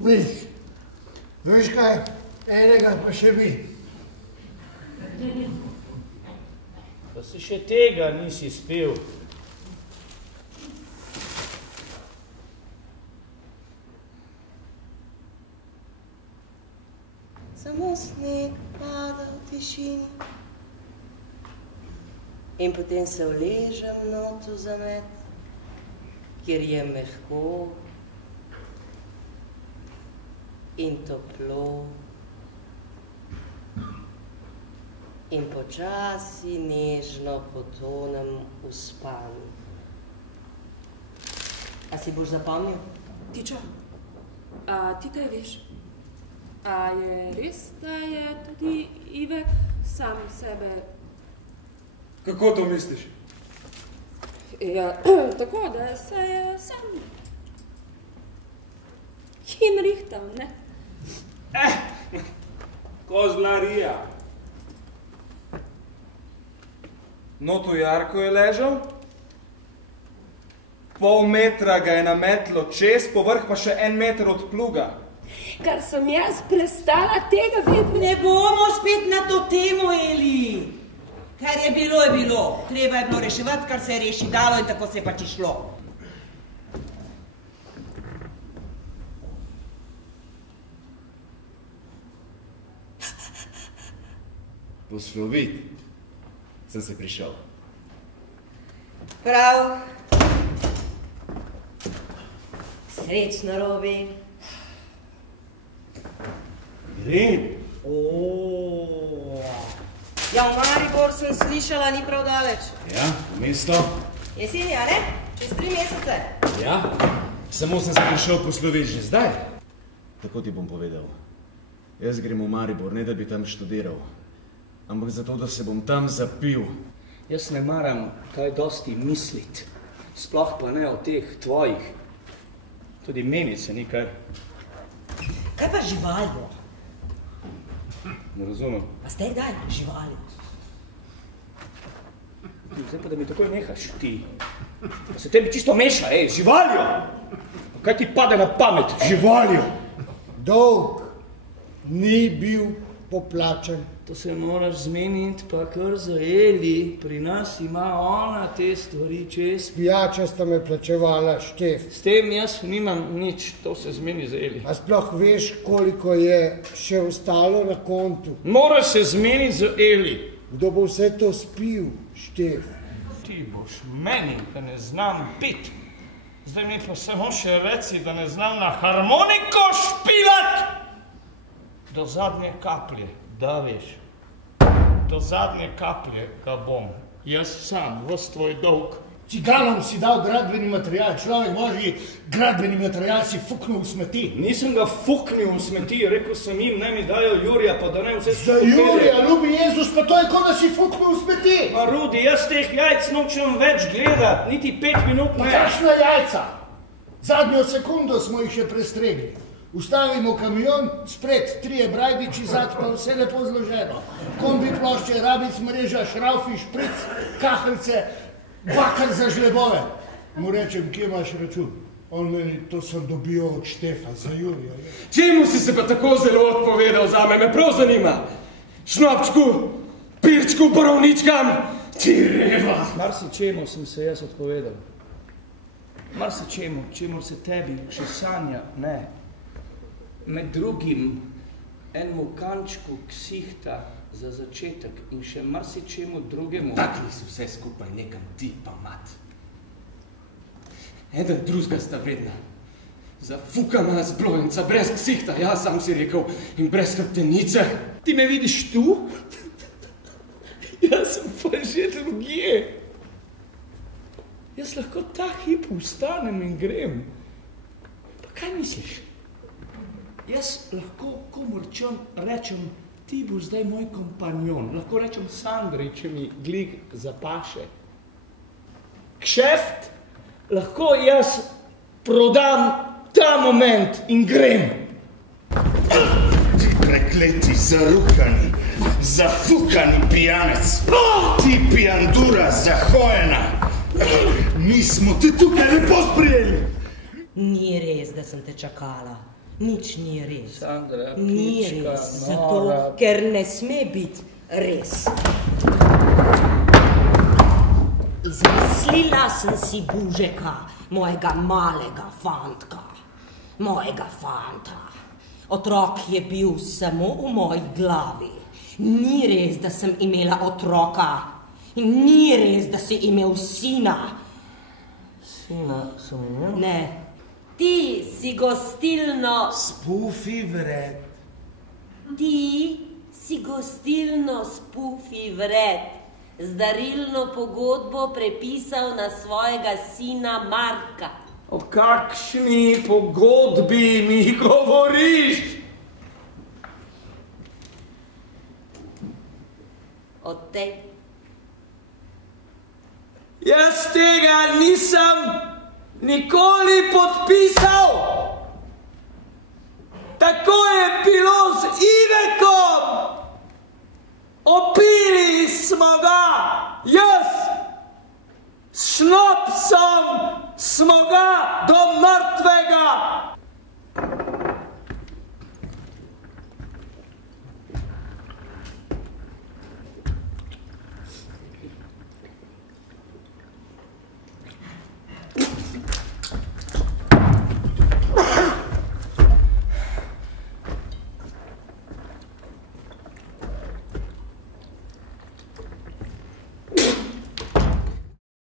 Nik, veš kaj, enega pa še bi. Pa si še tega nisi spil. Samo sneg pada v tišini in potem se uležem not v zamet, kjer je mehko in toplo in počasi nežno potonem v spanje. A si boš zapomnil? Tiča, a ti kaj veš? A je res, da je tudi Ivek sam sebe... Kako to misliš? Ja, tako, da se je sam hinrihtal, ne? Kozlarija. Noto Jarko je ležal, pol metra ga je nametlo čez, povrh pa še 1 meter od pluga. Kar sem jaz prestala tega vedno. Ne bomo spet na to temo, Eli. Kar je bilo, je bilo. Treba je bilo reševati, kar se je reši dalo in tako se je pač išlo. Poslovit sem se prišel. Prav. Srečno, Robi. Grem. Ja, v Maribor sem slišala, ni prav daleč. Ja, v mesto. Jeseni, a ne? Čez 3 mesece. Ja, samo sem se prišel posloviti že zdaj. Tako ti bom povedal. Jaz grem v Maribor, ne da bi tam študiral, ampak zato, da se bom tam zapil. Jaz ne maram kaj dosti misliti, sploh pa ne o teh tvojih. Tudi meni se ni kaj. Kaj pa živaljo? Ne razumem. A ste kdaj živali? Zdaj pa, da mi takoj nehaš, ti. Pa se tebi čisto meša, živaljo! Kaj ti pade na pamet, živaljo? Dolg ni bil poplačen. To se moraš zmeniti, pa kar za Eli. Pri nas ima ona te stvari čez. Pijača sta me plačevala, Štef. S tem jaz nimam nič, to se zmeni za Eli. A sploh veš, koliko je še ostalo na kontu? Moraš se zmeniti za Eli. Kdo bo vse to spil, Štef? Ti boš meni, da ne znam pit. Zdaj mi pa samo še reci, da ne znam na harmoniko špilat. Do zadnje kaplje, da veš. Do zadnje kaplje ga bom. Jaz sam, ves tvoj dolg. Ciganom si dal gradbeni material, človek božji, gradbeni material si fuknil v smeti. Nisem ga fuknil v smeti, rekel sem jim, naj mi dajo Jurija, pa da naj vse Za Jurija, ljubi Jezus, pa to je kot da si fuknil v smeti. Pa Rudi, jaz teh jajc nočem več gledat, niti 5 minut ne. Pa kakšna jajca? Zadnjo sekundo smo jih še prestregli. Ustavimo kamion, spred 3 brajdiči, zad pa vse lepo zloženo. Kombi plošče, rabic, mreža, šraufi, špric, kahljice, bakar za žlebove. Mu rečem, kje imaš račun? On meni, to sem dobil od Štefa, za Jurija. Čemu si se pa tako zelo odpovedal zame? Me prav zanima. Šnopčku, pirčku, borovničkam, čireva. Marsičemu sem se jaz odpovedal. Marsičemu, čemu se tebi še sanja, ne. Med drugim enemu kančku ksihta za začetek in še marsičemu drugemu. Takli so vse skupaj nekam ti pa mat. Eden drugega sta vredna. Zafukana zblojenca, brez ksihta, ja, sam si rekel, in brez hrbtenice. Ti me vidiš tu? Jaz sem pa že drugje. Jaz lahko ta hip vstanem in grem. Pa kaj misliš? Jaz lahko komorčem rečem, ti boš zdaj moj kompanjon. Lahko rečem Sandri, če mi glik zapaše. Kšeft lahko jaz prodam ta moment in grem. Ti prekleti, zaruhani, zafukani pijanec. Ti pijandura zahojena. Mi smo te tukaj lepo sprijeli. Ni res, da sem te čakala. Nič ni res. Sandra, Ni pička, res, nora. zato ker ne sme biti res. Izmislila sem si Bužeka, mojega malega fantka. Mojega fanta. Otrok je bil samo v moji glavi. Ni res, da sem imela otroka. Ni res, da si imel sina. Sina sem imel? Ne. Ti si gostilno... Spufi vred. Ti si gostilno Spufi vred. Z darilno pogodbo prepisal na svojega sina Marka. O kakšni pogodbi mi govoriš? O tej. Jaz tega nisem nikoli podpisal. Tako je bilo z Ivekom. Opili smo ga, jaz. S šnopsom smo ga do mrtvega